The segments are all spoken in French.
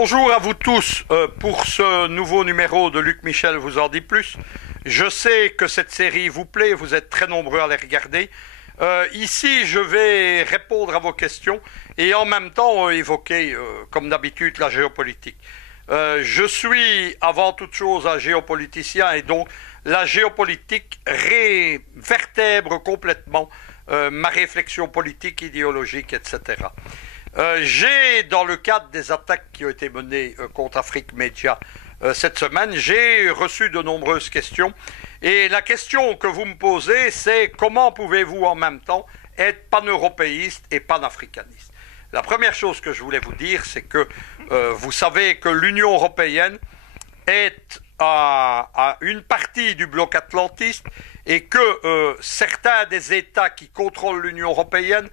Bonjour à vous tous pour ce nouveau numéro de Luc Michel vous en dit plus. Je sais que cette série vous plaît, vous êtes très nombreux à les regarder. Ici, je vais répondre à vos questions et en même temps évoquer, comme d'habitude, la géopolitique. Je suis avant toute chose un géopoliticien et donc la géopolitique vertèbre complètement ma réflexion politique, idéologique, etc. J'ai, dans le cadre des attaques qui ont été menées contre Afrique Média cette semaine, j'ai reçu de nombreuses questions. Et la question que vous me posez, c'est comment pouvez-vous en même temps être pan-européiste et panafricaniste? La première chose que je voulais vous dire, c'est que vous savez que l'Union européenne est à une partie du bloc atlantiste et que certains des États qui contrôlent l'Union européenne,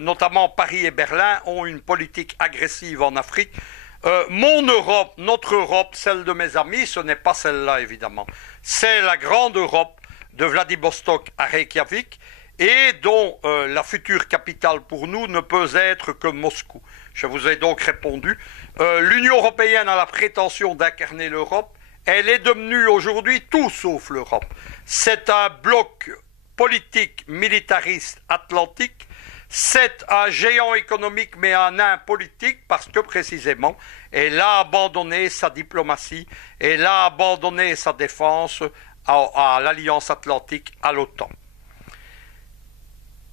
notamment Paris et Berlin, ont une politique agressive en Afrique. Mon Europe, notre Europe, celle de mes amis, ce n'est pas celle-là évidemment. C'est la grande Europe de Vladivostok à Reykjavik et dont la future capitale pour nous ne peut être que Moscou. Je vous ai donc répondu. L'Union européenne a la prétention d'incarner l'Europe. Elle est devenue aujourd'hui tout sauf l'Europe. C'est un bloc politique militariste atlantique. C'est un géant économique mais un nain politique parce que précisément elle a abandonné sa diplomatie, elle a abandonné sa défense à l'Alliance Atlantique, à l'OTAN.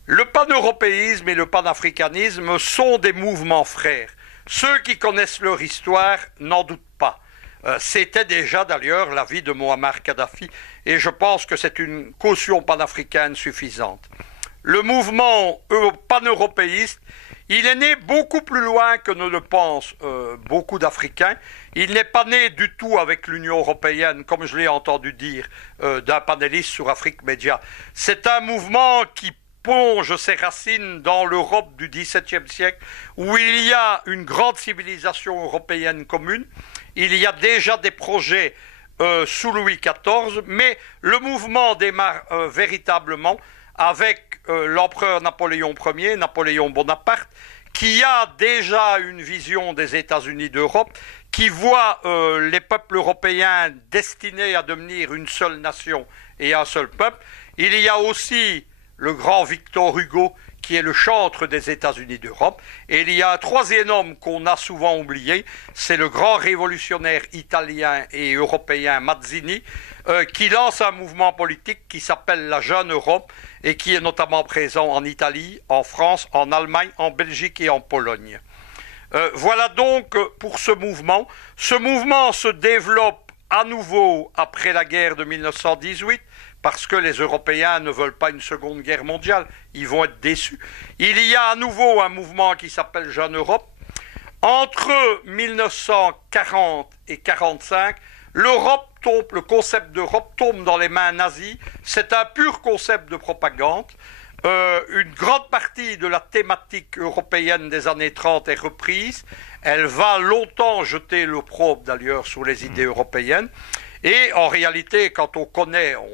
Le pan-européisme et le panafricanisme sont des mouvements frères. Ceux qui connaissent leur histoire n'en doutent pas. C'était déjà d'ailleurs l'avis de Muammar Kadhafi et je pense que c'est une caution panafricaine suffisante. Le mouvement pan-européiste, il est né beaucoup plus loin que ne le pensent beaucoup d'Africains. Il n'est pas né du tout avec l'Union européenne, comme je l'ai entendu dire d'un panéliste sur Afrique Média. C'est un mouvement qui plonge ses racines dans l'Europe du XVIIe siècle, où il y a une grande civilisation européenne commune. Il y a déjà des projets sous Louis XIV, mais le mouvement démarre véritablement avec l'empereur Napoléon Ier, Napoléon Bonaparte, qui a déjà une vision des États-Unis d'Europe, qui voit les peuples européens destinés à devenir une seule nation et un seul peuple. Il y a aussi le grand Victor Hugo, qui est le chantre des États-Unis d'Europe. Et il y a un troisième homme qu'on a souvent oublié, c'est le grand révolutionnaire italien et européen Mazzini, qui lance un mouvement politique qui s'appelle la Jeune Europe et qui est notamment présent en Italie, en France, en Allemagne, en Belgique et en Pologne. Voilà donc pour ce mouvement. Ce mouvement se développe à nouveau après la guerre de 1918, parce que les Européens ne veulent pas une seconde guerre mondiale, ils vont être déçus. Il y a à nouveau un mouvement qui s'appelle Jeune Europe. Entre 1940 et 1945, le concept d'Europe tombe dans les mains nazies. C'est un pur concept de propagande. Une grande partie de la thématique européenne des années 30 est reprise. Elle va longtemps jeter l'opprobre d'ailleurs sur les idées européennes. Et en réalité, quand on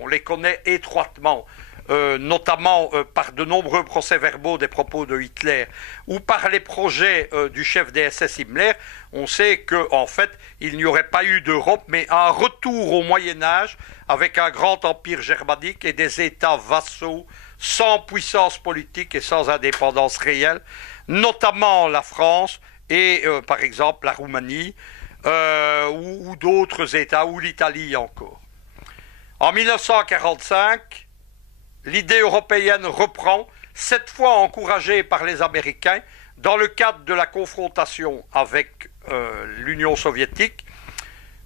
les connaît étroitement, notamment par de nombreux procès-verbaux des propos de Hitler ou par les projets du chef des SS Himmler, on sait qu'en fait, il n'y aurait pas eu d'Europe, mais un retour au Moyen-Âge avec un grand empire germanique et des États vassaux sans puissance politique et sans indépendance réelle, notamment la France et par exemple la Roumanie, ou d'autres États, ou l'Italie encore. En 1945, l'idée européenne reprend, cette fois encouragée par les Américains, dans le cadre de la confrontation avec l'Union soviétique.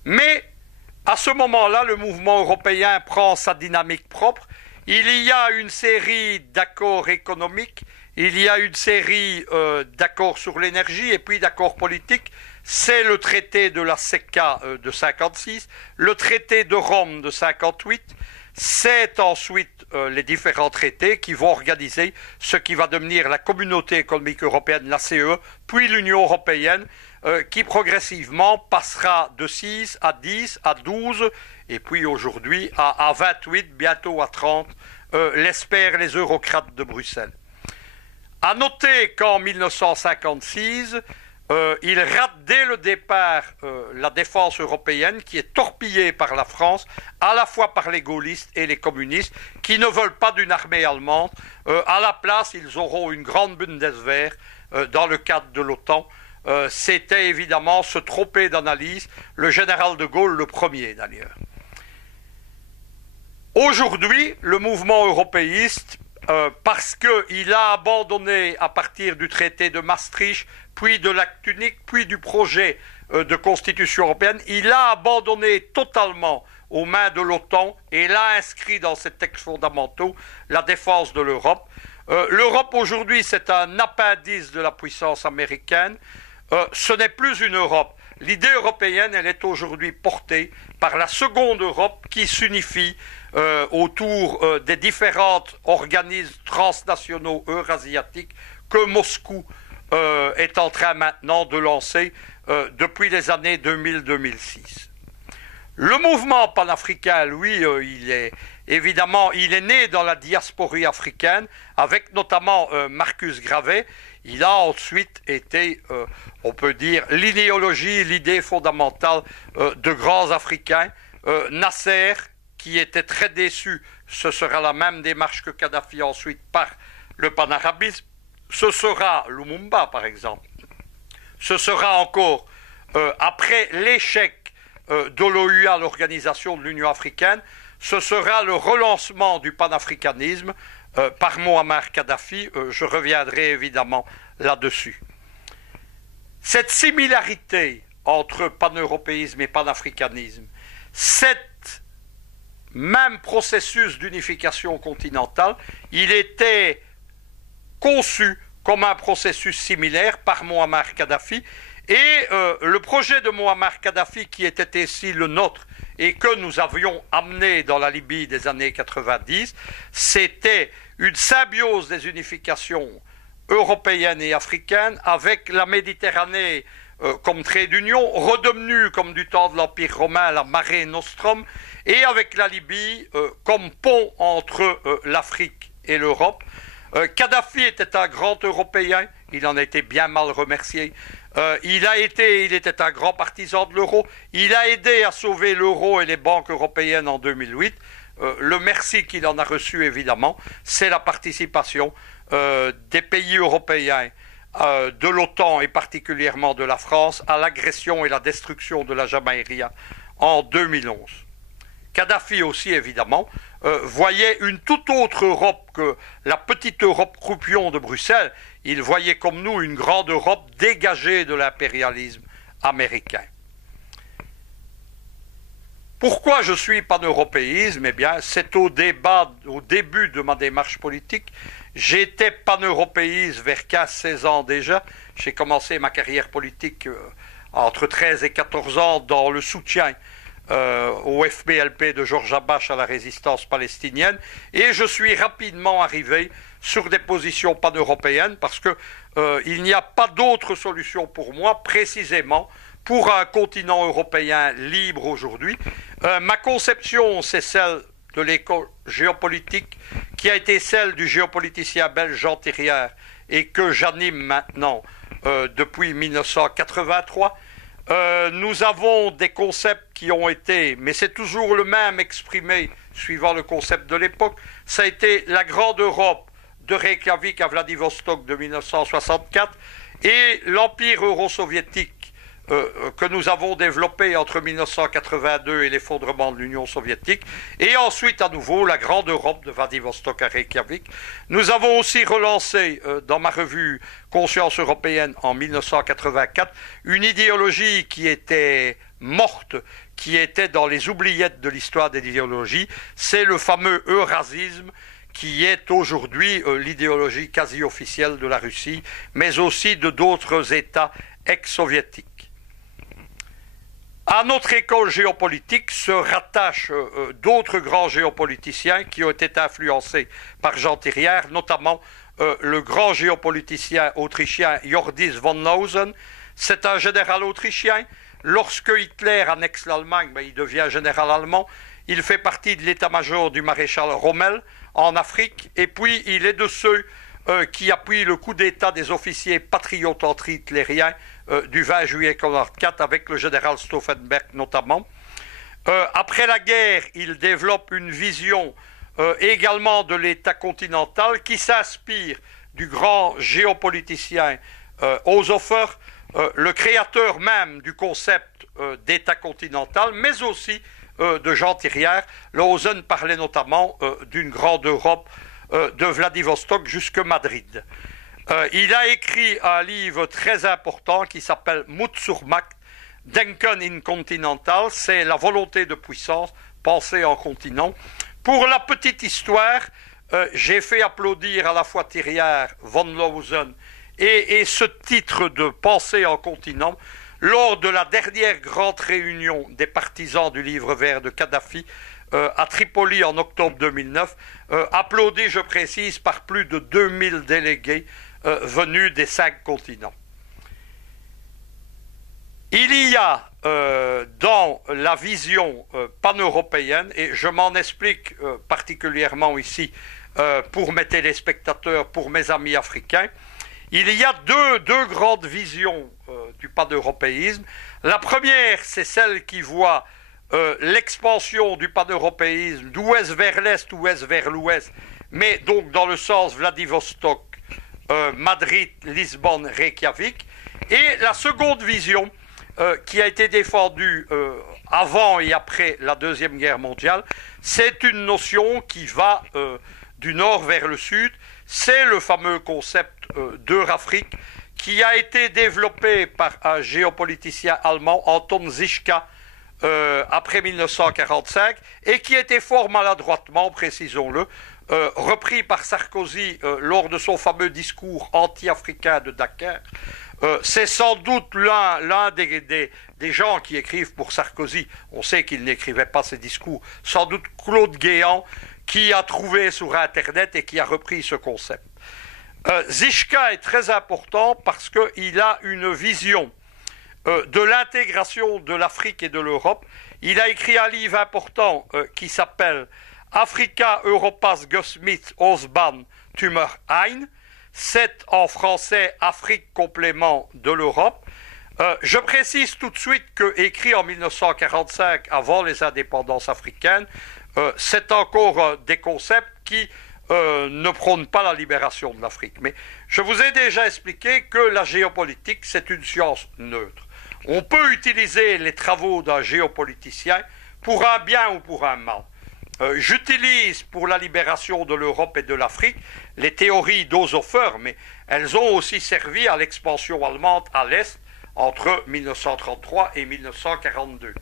Mais à ce moment-là, le mouvement européen prend sa dynamique propre. Il y a une série d'accords économiques, il y a une série d'accords sur l'énergie et puis d'accords politiques. C'est le traité de la CECA de 1956, le traité de Rome de 1958, c'est ensuite les différents traités qui vont organiser ce qui va devenir la communauté économique européenne, la CE, puis l'Union européenne, qui progressivement passera de 6 à 10 à 12, et puis aujourd'hui à 28, bientôt à 30, l'espèrent les eurocrates de Bruxelles. À noter qu'en 1956, il rate dès le départ la défense européenne qui est torpillée par la France, à la fois par les gaullistes et les communistes qui ne veulent pas d'une armée allemande. À la place, ils auront une grande Bundeswehr dans le cadre de l'OTAN. C'était évidemment se tromper d'analyse, le général de Gaulle le premier d'ailleurs. Aujourd'hui, le mouvement européiste, parce qu'il a abandonné à partir du traité de Maastricht, puis de l'acte unique, puis du projet de constitution européenne, il a abandonné totalement aux mains de l'OTAN et l'a inscrit dans ses textes fondamentaux la défense de l'Europe. L'Europe aujourd'hui, c'est un appendice de la puissance américaine. Ce n'est plus une Europe. L'idée européenne, elle est aujourd'hui portée par la seconde Europe qui s'unifie autour des différents organismes transnationaux eurasiatiques que Moscou est en train maintenant de lancer depuis les années 2000-2006. Le mouvement panafricain, lui, il est né dans la diasporie africaine, avec notamment Marcus Garvey. Il a ensuite été, on peut dire, l'idéologie, l'idée fondamentale de grands Africains. Nasser, qui était très déçu, ce sera la même démarche que Kadhafi ensuite par le panarabisme. Ce sera Lumumba, par exemple. Ce sera encore, après l'échec de l'OUA, l'Organisation de l'Union africaine, ce sera le relancement du panafricanisme par Muammar Kadhafi. Je reviendrai évidemment là-dessus. Cette similarité entre paneuropéisme et panafricanisme, cet même processus d'unification continentale, il était conçu comme un processus similaire par Muammar Kadhafi. Et le projet de Muammar Kadhafi, qui était ici le nôtre et que nous avions amené dans la Libye des années 90, c'était une symbiose des unifications européennes et africaines avec la Méditerranée comme trait d'union, redevenue comme du temps de l'Empire romain la Mare Nostrum, et avec la Libye comme pont entre l'Afrique et l'Europe. Kadhafi était un grand Européen, il en a été bien mal remercié. Il était un grand partisan de l'euro. Il a aidé à sauver l'euro et les banques européennes en 2008. Le merci qu'il en a reçu, évidemment, c'est la participation des pays européens, de l'OTAN et particulièrement de la France, à l'agression et la destruction de la Jamaïria en 2011. Kadhafi aussi, évidemment, voyait une toute autre Europe que la petite Europe croupion de Bruxelles. Il voyait comme nous une grande Europe dégagée de l'impérialisme américain. Pourquoi je suis pan-européisme? Eh bien, c'est au début de ma démarche politique. J'étais pan-européiste vers 15-16 ans déjà. J'ai commencé ma carrière politique entre 13 et 14 ans dans le soutien au FPLP de Georges Habash à la résistance palestinienne, et je suis rapidement arrivé sur des positions pan-européennes parce que il n'y a pas d'autre solution pour moi, précisément pour un continent européen libre aujourd'hui. Ma conception, c'est celle de l'école géopolitique qui a été celle du géopoliticien belge Jean Thirière et que j'anime maintenant depuis 1983. Nous avons des concepts qui ont été, mais c'est toujours le même exprimé suivant le concept de l'époque, ça a été la grande Europe de Reykjavik à Vladivostok de 1964 et l'empire euro-soviétique que nous avons développé entre 1982 et l'effondrement de l'Union soviétique, et ensuite à nouveau la grande Europe de Vladivostok à Reykjavik. Nous avons aussi relancé dans ma revue Conscience européenne en 1984 une idéologie qui était morte, qui était dans les oubliettes de l'histoire des idéologies, c'est le fameux eurasisme qui est aujourd'hui l'idéologie quasi officielle de la Russie, mais aussi de d'autres États ex-soviétiques. À notre école géopolitique se rattachent d'autres grands géopoliticiens qui ont été influencés par Jean Thirière, notamment le grand géopoliticien autrichien Jordis von Neusen. C'est un général autrichien. Lorsque Hitler annexe l'Allemagne, il devient général allemand. Il fait partie de l'état-major du maréchal Rommel en Afrique. Et puis, il est de ceux qui appuient le coup d'État des officiers patriotes anti-hitlériens du 20 juillet 1944 avec le général Stauffenberg notamment. Après la guerre, il développe une vision également de l'État continental qui s'inspire du grand géopoliticien Haushofer, le créateur même du concept d'État continental, mais aussi de Jean Thiriart. Lausen parlait notamment d'une grande Europe de Vladivostok jusqu'à Madrid. Il a écrit un livre très important qui s'appelle Mut zur Macht, Denken in Continental, c'est la volonté de puissance, penser en continent. Pour la petite histoire, j'ai fait applaudir à la fois Thiriart, von Lausen et ce titre de penser en continent lors de la dernière grande réunion des partisans du livre vert de Kadhafi à Tripoli en octobre 2009, applaudi, je précise, par plus de 2000 délégués venus des 5 continents. Il y a dans la vision pan-européenne, et je m'en explique particulièrement ici pour mes téléspectateurs, pour mes amis africains, il y a deux grandes visions du pan-européisme. La première, c'est celle qui voit l'expansion du pan-européisme d'ouest vers l'est, ouest vers l'ouest, mais donc dans le sens Vladivostok, Madrid, Lisbonne, Reykjavik. Et la seconde vision, qui a été défendue avant et après la Deuxième Guerre mondiale, c'est une notion qui va du nord vers le sud. C'est le fameux concept d'Eurafrique qui a été développé par un géopoliticien allemand, Anton Zischka, après 1945, et qui était fort maladroitement, précisons-le, repris par Sarkozy lors de son fameux discours anti-africain de Dakar. C'est sans doute l'un des gens qui écrivent pour Sarkozy. On sait qu'il n'écrivait pas ses discours. Sans doute Claude Guéant, qui a trouvé sur Internet et qui a repris ce concept. Zischka est très important parce qu'il a une vision de l'intégration de l'Afrique et de l'Europe. Il a écrit un livre important qui s'appelle Afrika Europas Gesmit Ausbahn Tummer Ein. C'est en français Afrique complément de l'Europe. Je précise tout de suite que, écrit en 1945, avant les indépendances africaines, c'est encore des concepts qui ne prônent pas la libération de l'Afrique. Mais je vous ai déjà expliqué que la géopolitique, c'est une science neutre. On peut utiliser les travaux d'un géopoliticien pour un bien ou pour un mal. J'utilise pour la libération de l'Europe et de l'Afrique les théories d'Haushofer, mais elles ont aussi servi à l'expansion allemande à l'Est entre 1933 et 1942.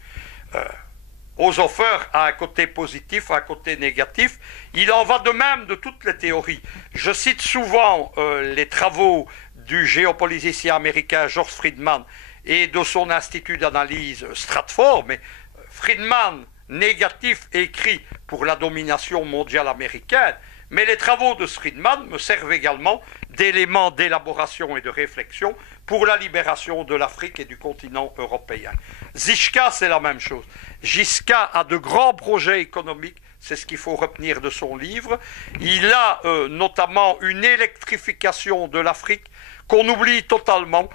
Haushofer a un côté positif, un côté négatif. Il en va de même de toutes les théories. Je cite souvent les travaux du géopoliticien américain George Friedman et de son institut d'analyse Stratford, mais Friedman, négatif, écrit pour la domination mondiale américaine, mais les travaux de Friedman me servent également d'éléments d'élaboration et de réflexion pour la libération de l'Afrique et du continent européen. Zischka, c'est la même chose. Zischka a de grands projets économiques, c'est ce qu'il faut retenir de son livre. Il a notamment une électrification de l'Afrique qu'on oublie totalement.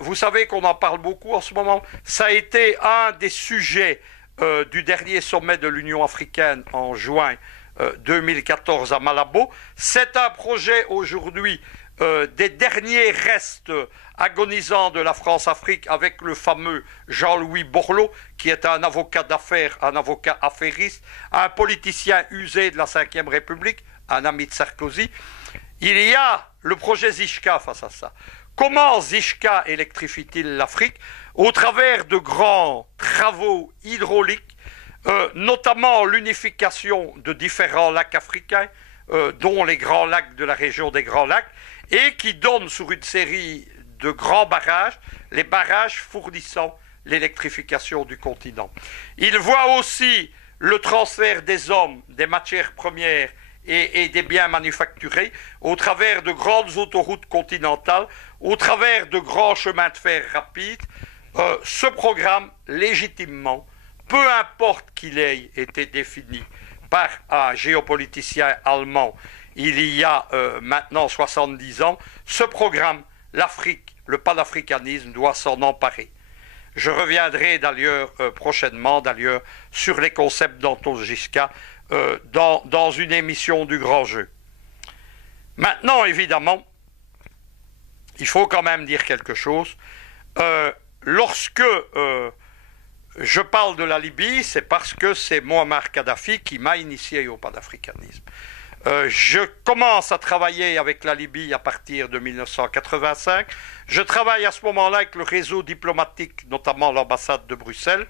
Vous savez qu'on en parle beaucoup en ce moment. Ça a été un des sujets du dernier sommet de l'Union africaine en juin 2014 à Malabo. C'est un projet aujourd'hui des derniers restes agonisants de la France-Afrique avec le fameux Jean-Louis Borloo, qui est un avocat d'affaires, un avocat affairiste, un politicien usé de la Ve République, un ami de Sarkozy. Il y a le projet Zischka face à ça. Comment Zischka électrifie-t-il l'Afrique? Au travers de grands travaux hydrauliques, notamment l'unification de différents lacs africains, dont les grands lacs de la région des Grands Lacs, et qui donnent sur une série de grands barrages, les barrages fournissant l'électrification du continent. Il voit aussi le transfert des hommes, des matières premières et des biens manufacturés au travers de grandes autoroutes continentales, au travers de grands chemins de fer rapides. Ce programme, légitimement, peu importe qu'il ait été défini par un géopoliticien allemand il y a maintenant 70 ans, ce programme, l'Afrique le panafricanisme doit s'en emparer. Je reviendrai d'ailleurs prochainement sur les concepts d'Anton Gisca dans une émission du Grand Jeu. Maintenant, évidemment, il faut quand même dire quelque chose. Lorsque je parle de la Libye, c'est parce que c'est Mouammar Kadhafi qui m'a initié au panafricanisme. Je commence à travailler avec la Libye à partir de 1985. Je travaille à ce moment-là avec le réseau diplomatique, notamment l'ambassade de Bruxelles.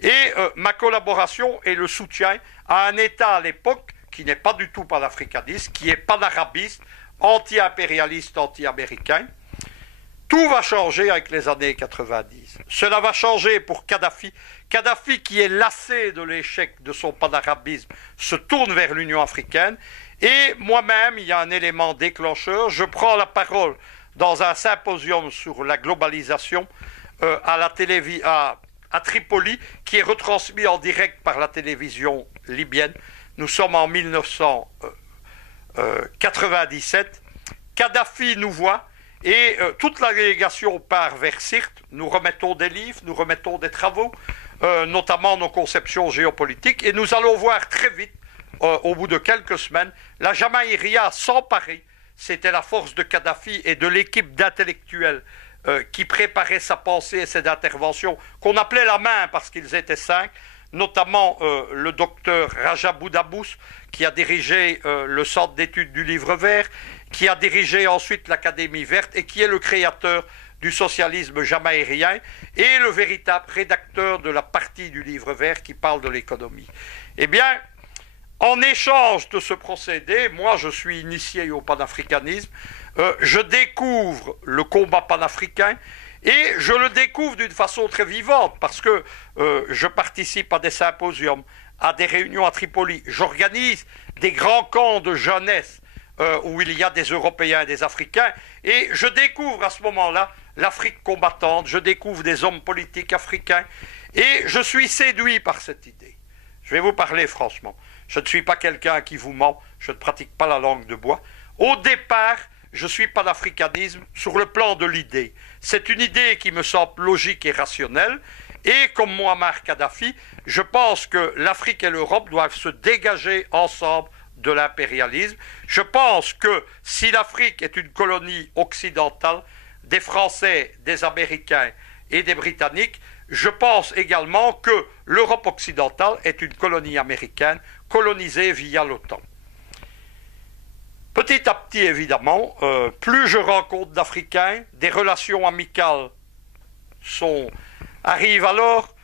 Et ma collaboration et le soutien à un État à l'époque qui n'est pas du tout panafricaniste, qui est panarabiste, anti-impérialiste, anti-américain. Tout va changer avec les années 90. Cela va changer pour Kadhafi. Kadhafi, qui est lassé de l'échec de son panarabisme, se tourne vers l'Union africaine. Et moi-même, il y a un élément déclencheur. Je prends la parole dans un symposium sur la globalisation à Tripoli, qui est retransmis en direct par la télévision libyenne. Nous sommes en 1997. Kadhafi nous voit. Et toute la délégation part vers Sirte. Nous remettons des livres, nous remettons des travaux, notamment nos conceptions géopolitiques. Et nous allons voir très vite, au bout de quelques semaines, la Jamaïria s'emparer. C'était la force de Kadhafi et de l'équipe d'intellectuels qui préparait sa pensée et ses interventions, qu'on appelait la main parce qu'ils étaient 5, notamment le docteur Raja Boudabous, qui a dirigé le centre d'études du Livre Vert, qui a dirigé ensuite l'Académie Verte et qui est le créateur du socialisme jamaïrien et le véritable rédacteur de la partie du Livre Vert qui parle de l'économie. Eh bien, en échange de ce procédé, moi je suis initié au panafricanisme, je découvre le combat panafricain et je le découvre d'une façon très vivante parce que je participe à des symposiums, à des réunions à Tripoli, j'organise des grands camps de jeunesse où il y a des Européens et des Africains, et je découvre à ce moment-là l'Afrique combattante, je découvre des hommes politiques africains, et je suis séduit par cette idée. Je vais vous parler franchement. Je ne suis pas quelqu'un qui vous ment, je ne pratique pas la langue de bois. Au départ, je suis panafricanisme sur le plan de l'idée. C'est une idée qui me semble logique et rationnelle, et comme Mouammar Kadhafi, je pense que l'Afrique et l'Europe doivent se dégager ensemble de l'impérialisme. Je pense que si l'Afrique est une colonie occidentale, des Français, des Américains et des Britanniques, je pense également que l'Europe occidentale est une colonie américaine colonisée via l'OTAN. Petit à petit, évidemment, plus je rencontre d'Africains, des relations amicales arrivent alors,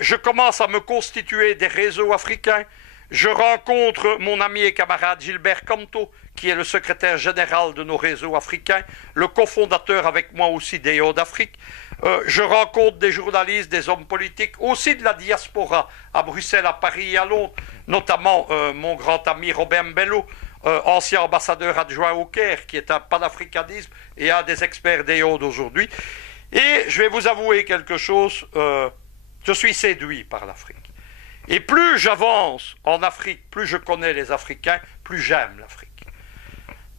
je commence à me constituer des réseaux africains. Je rencontre mon ami et camarade Gilbert Camto, qui est le secrétaire général de nos réseaux africains, le cofondateur avec moi aussi d'EO d'Afrique. Je rencontre des journalistes, des hommes politiques, aussi de la diaspora, à Bruxelles, à Paris et à Londres, notamment mon grand ami Robert Mbello, ancien ambassadeur adjoint au Caire, qui est un panafricanisme et un des experts d'EO d'aujourd'hui. Et je vais vous avouer quelque chose, je suis séduit par l'Afrique. Et plus j'avance en Afrique, plus je connais les Africains, plus j'aime l'Afrique.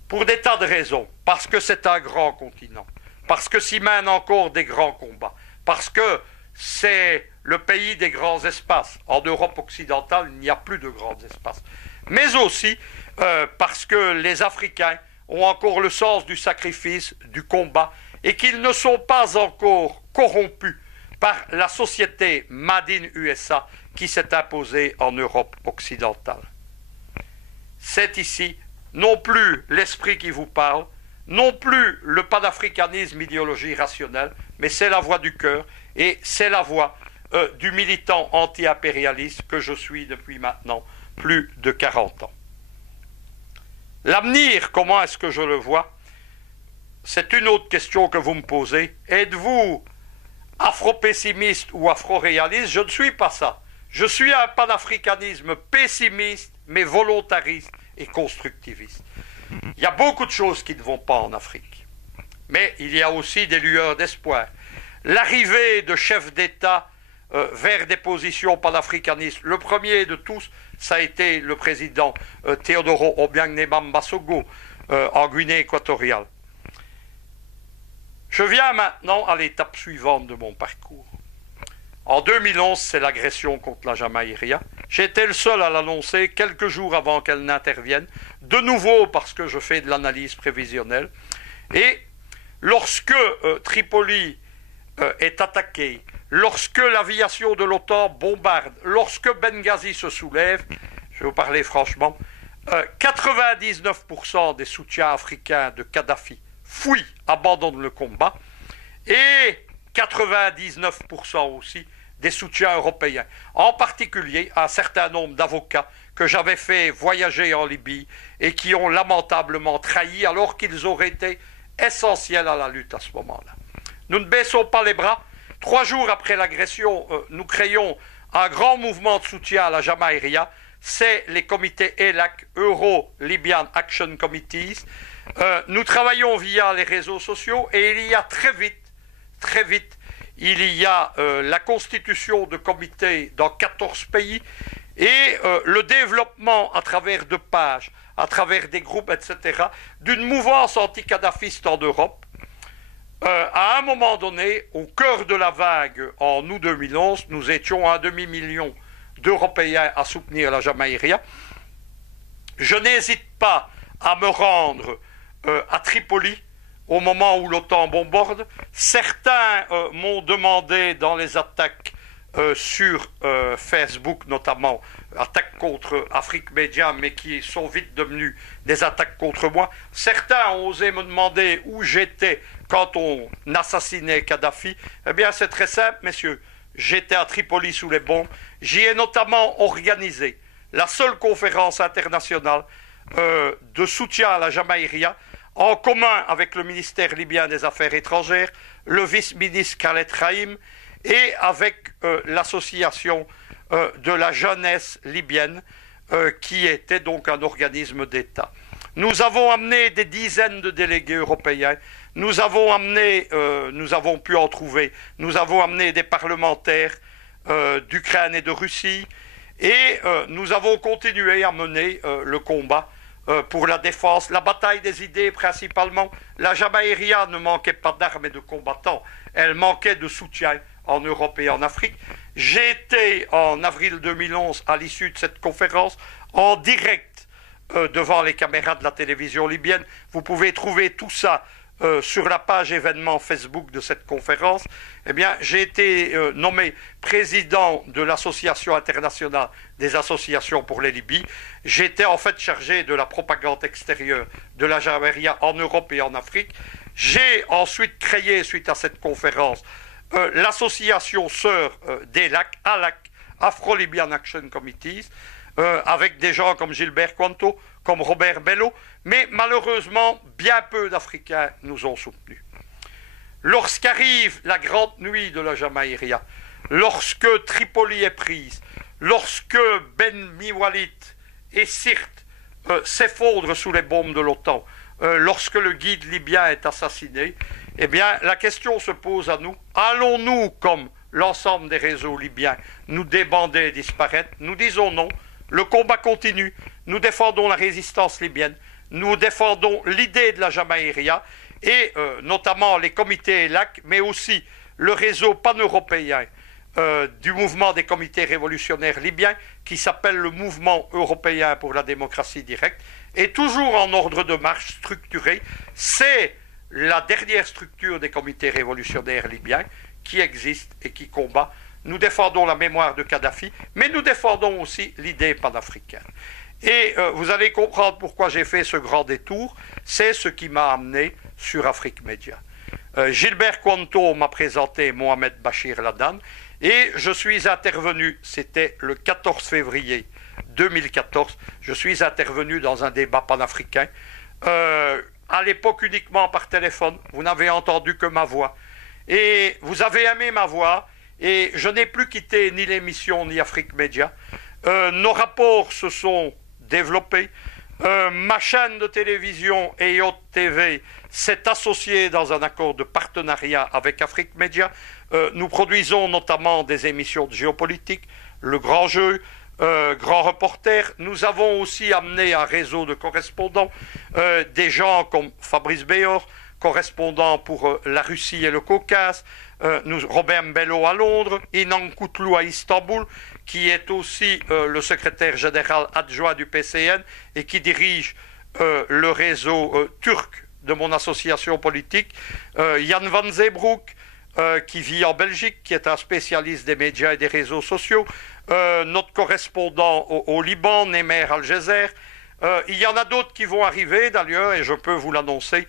Pour des tas de raisons. Parce que c'est un grand continent. Parce que s'y mènent encore des grands combats. Parce que c'est le pays des grands espaces. En Europe occidentale, il n'y a plus de grands espaces. Mais aussi parce que les Africains ont encore le sens du sacrifice, du combat, et qu'ils ne sont pas encore corrompus par la société Made in USA qui s'est imposée en Europe occidentale. C'est ici non plus l'esprit qui vous parle, non plus le panafricanisme idéologie rationnelle, mais c'est la voix du cœur et c'est la voix du militant anti-impérialiste que je suis depuis maintenant plus de 40 ans. L'avenir, comment est-ce que je le vois? C'est une autre question que vous me posez. Êtes-vous afro-pessimiste ou afro-réaliste? Je ne suis pas ça. Je suis un panafricanisme pessimiste, mais volontariste et constructiviste. Il y a beaucoup de choses qui ne vont pas en Afrique. Mais il y a aussi des lueurs d'espoir. L'arrivée de chefs d'État vers des positions panafricanistes, le premier de tous, ça a été le président Teodoro Obiang Nguema Mbasogo en Guinée équatoriale. Je viens maintenant à l'étape suivante de mon parcours. En 2011, c'est l'agression contre la Jamaïria. J'étais le seul à l'annoncer quelques jours avant qu'elle n'intervienne, de nouveau parce que je fais de l'analyse prévisionnelle. Et lorsque Tripoli est attaquée, lorsque l'aviation de l'OTAN bombarde, lorsque Benghazi se soulève, je vais vous parler franchement, 99% des soutiens africains de Kadhafi fuient, abandonnent le combat, et 99% aussi des soutiens européens, en particulier un certain nombre d'avocats que j'avais fait voyager en Libye et qui ont lamentablement trahi alors qu'ils auraient été essentiels à la lutte à ce moment-là. Nous ne baissons pas les bras. 3 jours après l'agression, nous créons un grand mouvement de soutien à la Jamaïria. C'est les comités ELAC, Euro-Libyan Action Committees. Nous travaillons via les réseaux sociaux et il y a très vite, il y a la constitution de comités dans 14 pays et le développement à travers de pages, à travers des groupes, etc., d'une mouvance anti-kadhafiste en Europe. À un moment donné, au cœur de la vague, en août 2011, nous étions à 500 000 d'Européens à soutenir la Jamaïria. Je n'hésite pas à me rendre à Tripoli au moment où l'OTAN bombarde. Certains m'ont demandé dans les attaques sur Facebook, notamment attaques contre Afrique Média, mais qui sont vite devenues des attaques contre moi. Certains ont osé me demander où j'étais quand on assassinait Kadhafi. Eh bien, c'est très simple, messieurs. J'étais à Tripoli sous les bombes. J'y ai notamment organisé la seule conférence internationale de soutien à la Jamaïria, en commun avec le ministère libyen des Affaires étrangères, le vice-ministre Khaled Rahim et avec l'association de la jeunesse libyenne, qui était donc un organisme d'État. Nous avons amené des dizaines de délégués européens, nous avons pu en trouver, nous avons amené des parlementaires d'Ukraine et de Russie, et nous avons continué à mener le combat pour la défense, la bataille des idées principalement. La Jamaïria ne manquait pas d'armes et de combattants, elle manquait de soutien en Europe et en Afrique. J'ai été en avril 2011, à l'issue de cette conférence, en direct devant les caméras de la télévision libyenne. Vous pouvez trouver tout ça sur la page événement Facebook de cette conférence. Eh bien, j'ai été nommé président de l'Association internationale des associations pour les Libyes. J'étais en fait chargé de la propagande extérieure de la Jamaïria en Europe et en Afrique. J'ai ensuite créé, suite à cette conférence, l'association sœur d'ELAC, ALAC, Afro-Libyan Action Committees, avec des gens comme Gilbert Quanto, comme Robert Bello, mais malheureusement, bien peu d'Africains nous ont soutenus. Lorsqu'arrive la grande nuit de la Jamaïria, lorsque Tripoli est prise, lorsque Ben Miwalit et Sirte s'effondrent sous les bombes de l'OTAN, lorsque le guide libyen est assassiné, eh bien, la question se pose à nous. Allons-nous, comme l'ensemble des réseaux libyens, nous débander et disparaître? Nous disons non. Le combat continue. Nous défendons la résistance libyenne. Nous défendons l'idée de la Jamaïria et notamment les comités ELAC, mais aussi le réseau pan-européen du mouvement des comités révolutionnaires libyens qui s'appelle le Mouvement européen pour la démocratie directe, et toujours en ordre de marche structuré. C'est la dernière structure des comités révolutionnaires libyens qui existe et qui combat. Nous défendons la mémoire de Kadhafi, mais nous défendons aussi l'idée panafricaine. Et vous allez comprendre pourquoi j'ai fait ce grand détour. C'est ce qui m'a amené sur Afrique Média. Gilbert Quanto m'a présenté Mohamed Bachir Ladan et je suis intervenu, c'était le 14 février 2014, je suis intervenu dans un débat panafricain, à l'époque uniquement par téléphone, vous n'avez entendu que ma voix. Et vous avez aimé ma voix, et je n'ai plus quitté ni l'émission ni Afrique Média. Nos rapports se sont développés. Ma chaîne de télévision EOT TV s'est associée dans un accord de partenariat avec Afrique Média. Nous produisons notamment des émissions de géopolitique, Le Grand Jeu, Grand Reporter. Nous avons aussi amené un réseau de correspondants, des gens comme Fabrice Béor, correspondant pour la Russie et le Caucase, Robert Mbello à Londres, Inan Kutlu à Istanbul, qui est aussi le secrétaire général adjoint du PCN et qui dirige le réseau turc de mon association politique, Jan van Zeebroek, qui vit en Belgique, qui est un spécialiste des médias et des réseaux sociaux, notre correspondant au Liban, Nemer Al-Gezer. Il y en a d'autres qui vont arriver d'ailleurs, et je peux vous l'annoncer,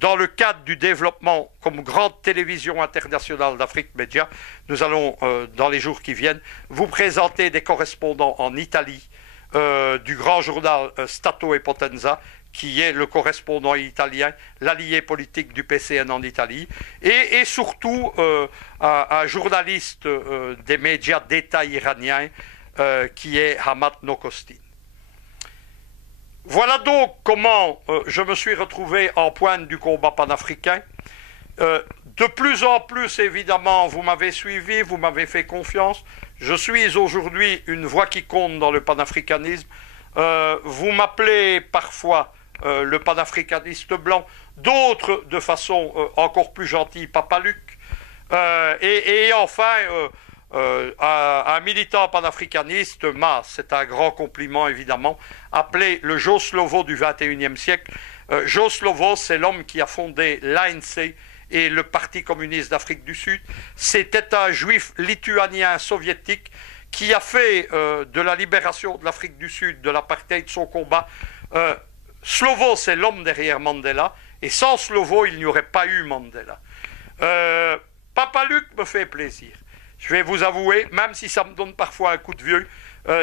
dans le cadre du développement comme grande télévision internationale d'Afrique Média. Nous allons, dans les jours qui viennent, vous présenter des correspondants en Italie, du grand journal Stato e Potenza, qui est le correspondant italien, l'allié politique du PCN en Italie, et surtout un journaliste des médias d'État iranien, qui est Hamad Nokostin. Voilà donc comment je me suis retrouvé en pointe du combat panafricain. De plus en plus, évidemment, vous m'avez suivi, vous m'avez fait confiance. Je suis aujourd'hui une voix qui compte dans le panafricanisme. Vous m'appelez parfois le panafricaniste blanc, d'autres de façon encore plus gentille, Papa Luc. Et enfin, un militant panafricaniste m'a, c'est un grand compliment évidemment, appelé le Joe Slovo du XXIe siècle. Joe Slovo, c'est l'homme qui a fondé l'ANC et le Parti communiste d'Afrique du Sud. C'était un juif lituanien soviétique qui a fait de la libération de l'Afrique du Sud, de l'apartheid, son combat. Slovo, c'est l'homme derrière Mandela, et sans Slovo, il n'y aurait pas eu Mandela. Papa Luc me fait plaisir. Je vais vous avouer, même si ça me donne parfois un coup de vieux,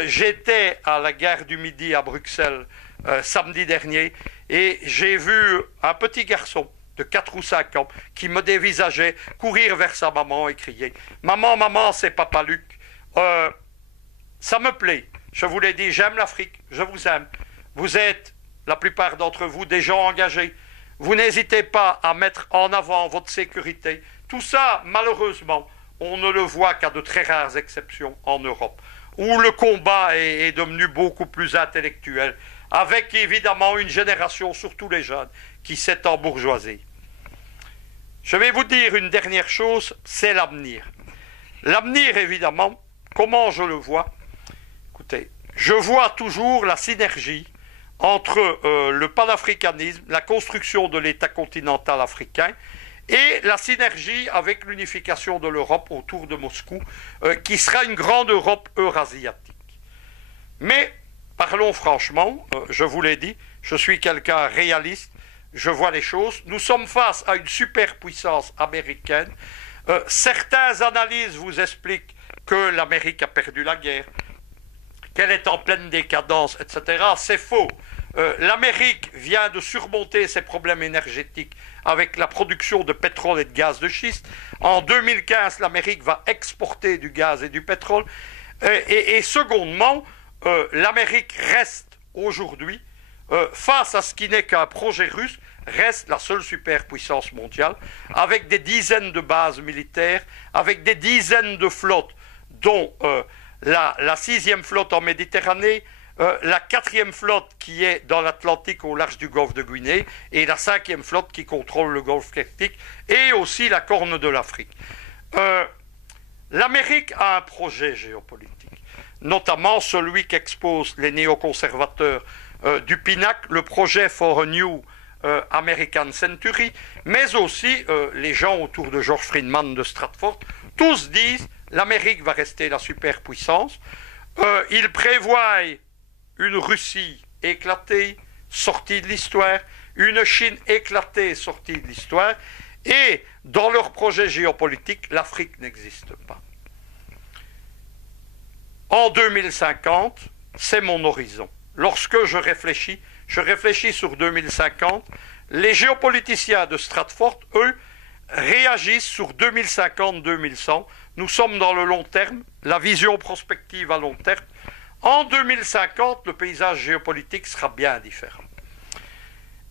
j'étais à la gare du Midi à Bruxelles samedi dernier, et j'ai vu un petit garçon de 4 ou 5 ans qui me dévisageait, courir vers sa maman et crier « Maman, maman, c'est Papa Luc. » Ça me plaît. Je vous l'ai dit, j'aime l'Afrique, je vous aime. Vous êtes, la plupart d'entre vous, des gens engagés. Vous n'hésitez pas à mettre en avant votre sécurité. Tout ça, malheureusement, on ne le voit qu'à de très rares exceptions en Europe, où le combat est devenu beaucoup plus intellectuel, avec évidemment une génération, surtout les jeunes, qui s'est embourgeoisée. Je vais vous dire une dernière chose, c'est l'avenir. L'avenir, évidemment, comment je le vois? Écoutez, je vois toujours la synergie entre le panafricanisme, la construction de l'État continental africain, et la synergie avec l'unification de l'Europe autour de Moscou, qui sera une grande Europe eurasiatique. Mais, parlons franchement, je vous l'ai dit, je suis quelqu'un réaliste, je vois les choses. Nous sommes face à une superpuissance américaine. Certaines analyses vous expliquent que l'Amérique a perdu la guerre, qu'elle est en pleine décadence, etc. C'est faux. L'Amérique vient de surmonter ses problèmes énergétiques avec la production de pétrole et de gaz de schiste. En 2015, l'Amérique va exporter du gaz et du pétrole. Et secondement, l'Amérique reste aujourd'hui, face à ce qui n'est qu'un projet russe, reste la seule superpuissance mondiale, avec des dizaines de bases militaires, avec des dizaines de flottes, dont la 6e flotte en Méditerranée, la 4e flotte qui est dans l'Atlantique au large du golfe de Guinée, et la 5e flotte qui contrôle le golfe Persique, et aussi la Corne de l'Afrique. L'Amérique a un projet géopolitique, notamment celui qu'exposent les néoconservateurs du PNAC, le projet for a New American Century, mais aussi les gens autour de George Friedman de Stratford. Tous disent l'Amérique va rester la superpuissance. Ils prévoient une Russie éclatée, sortie de l'histoire, une Chine éclatée, sortie de l'histoire, et dans leur projet géopolitique, l'Afrique n'existe pas. En 2050, c'est mon horizon. Lorsque je réfléchis sur 2050, les géopoliticiens de Stratford, eux, réagissent sur 2050-2100. Nous sommes dans le long terme, la vision prospective à long terme. En 2050, le paysage géopolitique sera bien différent.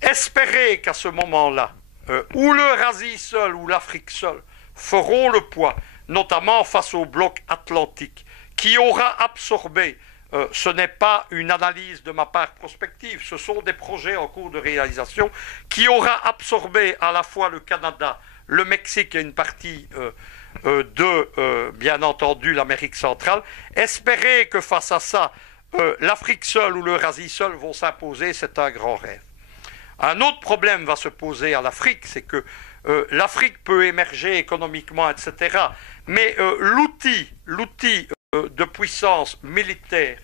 Espérer qu'à ce moment-là, ou l'Eurasie seule ou l'Afrique seule feront le poids, notamment face au bloc atlantique, qui aura absorbé ce n'est pas une analyse de ma part prospective, ce sont des projets en cours de réalisation qui aura absorbé à la fois le Canada, le Mexique et une partie bien entendu, l'Amérique centrale. Espérer que face à ça, l'Afrique seule ou l'Eurasie seule vont s'imposer, c'est un grand rêve. Un autre problème va se poser à l'Afrique, c'est que l'Afrique peut émerger économiquement, etc. Mais l'outil de puissance militaire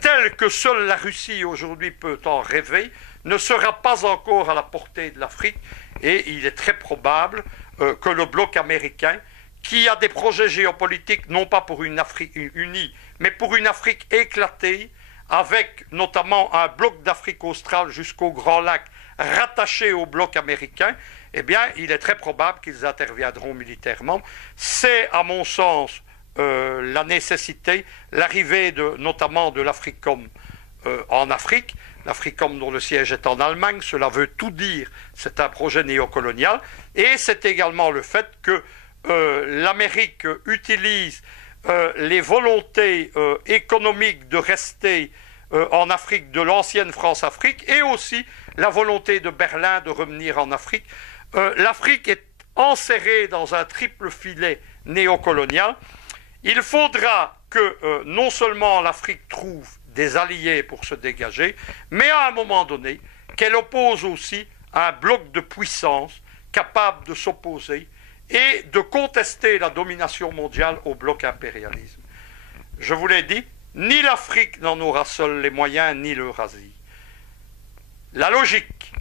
tel que seule la Russie aujourd'hui peut en rêver ne sera pas encore à la portée de l'Afrique, et il est très probable que le bloc américain, qui a des projets géopolitiques non pas pour une Afrique unie, mais pour une Afrique éclatée, avec notamment un bloc d'Afrique australe jusqu'au Grand Lac rattaché au bloc américain, eh bien, il est très probable qu'ils interviendront militairement. C'est, à mon sens, la nécessité, l'arrivée notamment de l'Africom en Afrique, l'Africom dont le siège est en Allemagne, cela veut tout dire, c'est un projet néocolonial, et c'est également le fait que l'Amérique utilise les volontés économiques de rester en Afrique de l'ancienne France-Afrique, et aussi la volonté de Berlin de revenir en Afrique. L'Afrique est enserrée dans un triple filet néocolonial. Il faudra que non seulement l'Afrique trouve des alliés pour se dégager, mais à un moment donné, qu'elle oppose aussi un bloc de puissance capable de s'opposer et de contester la domination mondiale au bloc impérialisme. Je vous l'ai dit, ni l'Afrique n'en aura seule les moyens, ni l'Eurasie. La logique,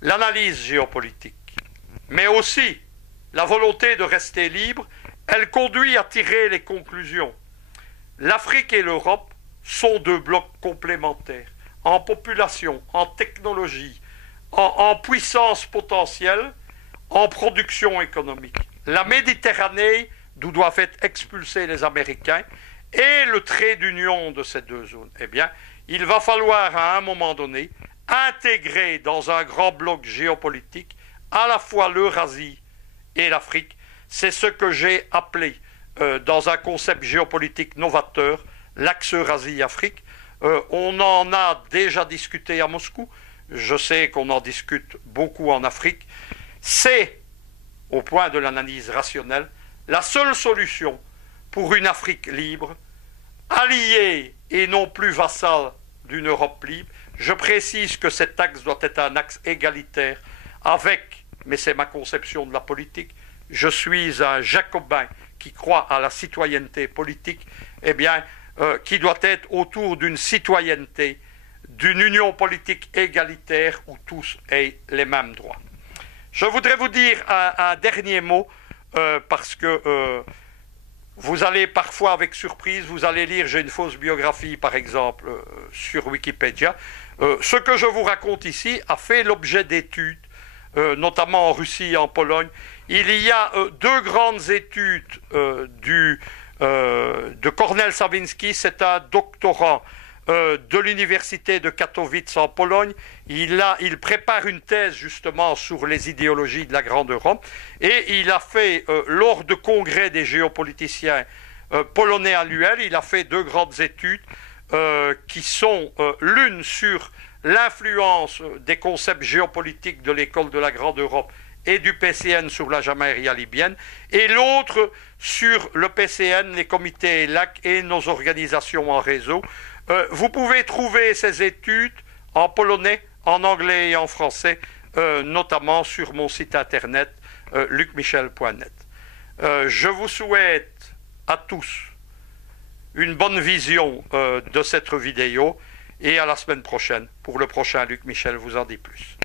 l'analyse géopolitique, mais aussi la volonté de rester libre, elle conduit à tirer les conclusions. L'Afrique et l'Europe sont deux blocs complémentaires, en population, en technologie, en puissance potentielle, en production économique. La Méditerranée, d'où doivent être expulsés les Américains, est le trait d'union de ces deux zones. Eh bien, il va falloir à un moment donné intégrer dans un grand bloc géopolitique à la fois l'Eurasie et l'Afrique. C'est ce que j'ai appelé dans un concept géopolitique novateur l'axe Eurasie-Afrique. On en a déjà discuté à Moscou. Je sais qu'on en discute beaucoup en Afrique. C'est, au point de l'analyse rationnelle, la seule solution pour une Afrique libre, alliée et non plus vassale d'une Europe libre. Je précise que cet axe doit être un axe égalitaire avec, mais c'est ma conception de la politique, je suis un jacobin qui croit à la citoyenneté politique, eh bien, qui doit être autour d'une citoyenneté, d'une union politique égalitaire où tous aient les mêmes droits. Je voudrais vous dire un dernier mot, parce que vous allez parfois, avec surprise, vous allez lire, j'ai une fausse biographie par exemple sur Wikipédia. Ce que je vous raconte ici a fait l'objet d'études, notamment en Russie et en Pologne. Il y a deux grandes études de Kornel Sawinski, c'est un doctorant de l'université de Katowice en Pologne. Il prépare une thèse justement sur les idéologies de la Grande Europe, et il a fait, lors de congrès des géopoliticiens polonais annuels, il a fait deux grandes études qui sont l'une sur l'influence des concepts géopolitiques de l'école de la Grande Europe et du PCN sur la Jamaïria libyenne, et l'autre sur le PCN, les comités ELAC et nos organisations en réseau. Vous pouvez trouver ces études en polonais, en anglais et en français, notamment sur mon site internet lucmichel.net. Je vous souhaite à tous une bonne vision de cette vidéo, et à la semaine prochaine pour le prochain Luc Michel vous en dit plus.